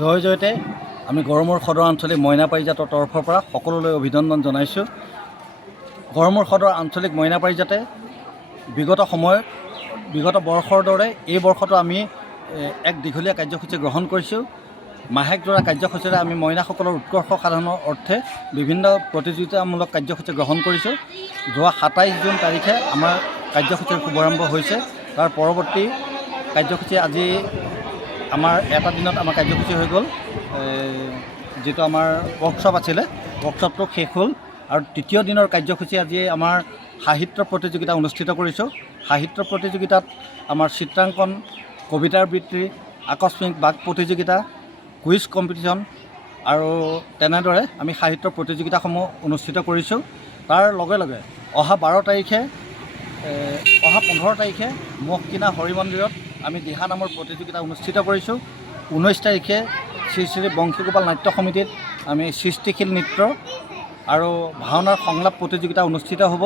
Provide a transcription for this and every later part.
জয় জয়তে আমি গড়মূৰ সদৰ আঞ্চলিক মইনা পাৰিজাতৰ তৰফৰ পৰা সকলোলৈ অভিনন্দন জনাইছোঁ। গড়মূৰ সদৰ আঞ্চলিক মইনা পাৰিজাতে বিগত বৰ্ষৰ দৰে এই বৰ্ষতো আমি এক দীঘলীয়া কাৰ্যসূচী গ্ৰহণ কৰিছোঁ। মাহেকজোৰা কাৰ্যসূচীৰে আমি মইনাসকলৰ উৎকৰ্ষ সাধনৰ অৰ্থে বিভিন্ন প্ৰতিযোগিতামূলক কাৰ্যসূচী গ্ৰহণ কৰিছোঁ। যোৱা 27 জুন তাৰিখে আমাৰ কাৰ্যসূচীৰ শুভাৰম্ভ হৈছে। তাৰ পৰৱৰ্তী কাৰ্যসূচী আজি আমাৰ এটা দিনত আমাৰ কাৰ্যসূচী হৈ গ'ল। যিটো আমাৰ ৱৰ্কশ্বপ আছিলে, ৱৰ্কশ্বপটো শেষ হ'ল আৰু তৃতীয় দিনৰ কাৰ্যসূচী আজি আমাৰ সাহিত্য প্ৰতিযোগিতা অনুষ্ঠিত কৰিছোঁ। সাহিত্য প্ৰতিযোগিতাত আমাৰ চিত্ৰাংকন, কবিতাৰ বৃত্তি, আকস্মিক বাক প্ৰতিযোগিতা, কুইজ কম্পিটিশ্যন আৰু তেনেদৰে আমি সাহিত্য প্ৰতিযোগিতাসমূহ অনুষ্ঠিত কৰিছোঁ। তাৰ লগে লগে অহা 15 তাৰিখে মহকিনা হৰি মন্দিৰত আমি দিহা নামৰ প্ৰতিযোগিতা অনুষ্ঠিত কৰিছোঁ। 19 তাৰিখে শ্ৰী শ্ৰী বংশীগোপাল নাট্য সমিতিত আমি সৃষ্টিশীল নৃত্য আৰু ভাওনাৰ সংলাপ প্ৰতিযোগিতা অনুষ্ঠিত হ'ব।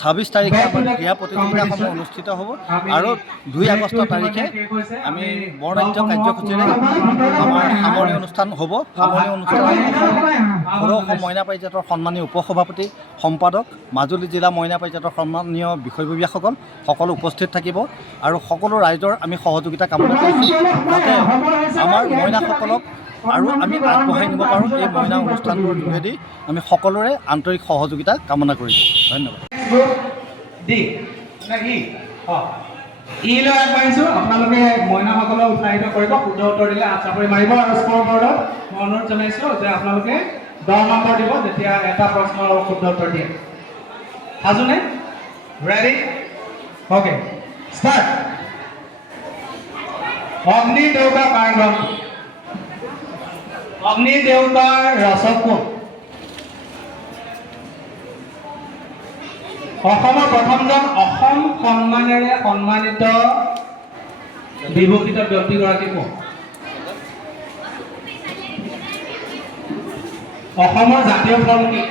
26 তাৰিখে আমাৰ ক্ৰীড়া প্ৰতিযোগিতাসমূহ অনুষ্ঠিত হ'ব আৰু 2 আগষ্ট তাৰিখে আমি বৰ্ণাঢ্য কাৰ্যসূচীৰে আমাৰ সামৰণি অনুষ্ঠান হ'ব। সামৰণি অনুষ্ঠানত সদৌ অসম মইনা পাৰিজাতৰ সন্মানীয় উপসভাপতি, সম্পাদক, মাজুলী জিলা মইনা পাৰিজাতৰ সন্মানীয় বিষয়ববীয়াসকল সকলো উপস্থিত থাকিব আৰু সকলো ৰাইজৰ আমি সহযোগিতা কামনা কৰিছোঁ যাতে আমাৰ মইনাসকলক আৰু আমি আগবঢ়াই নিব পাৰোঁ। এই মইনা অনুষ্ঠানটোৰ যোগেদি আমি সকলোৰে আন্তৰিক সহযোগিতা কামনা কৰিছোঁ। ধন্যবাদ। ইলৈ আগবাঢ়িছোঁ। আপোনালোকে মইনাসকলক উৎসাহিত কৰিব, শুদ্ধ উত্তৰ দিলে আচাপৰি মাৰিব আৰু স্ক'ৰ বৰ্ডত মই অনুৰোধ জনাইছোঁ যে আপোনালোকে 10 নম্বৰ দিব যেতিয়া এটা প্ৰশ্নৰ শুদ্ধ উত্তৰ দিয়ে। সাজুনে? ৰেডি? Okay, start. অগ্নি দেউকা কাৰ গ্ৰন্থ? অগ্নি দেউকাৰ ৰচক কোন? অসমৰ প্ৰথমজন অসম সন্মানেৰে সন্মানিত বিভূষিত ব্যক্তিগৰাকী কোন? অসমৰ জাতীয় ফল কি?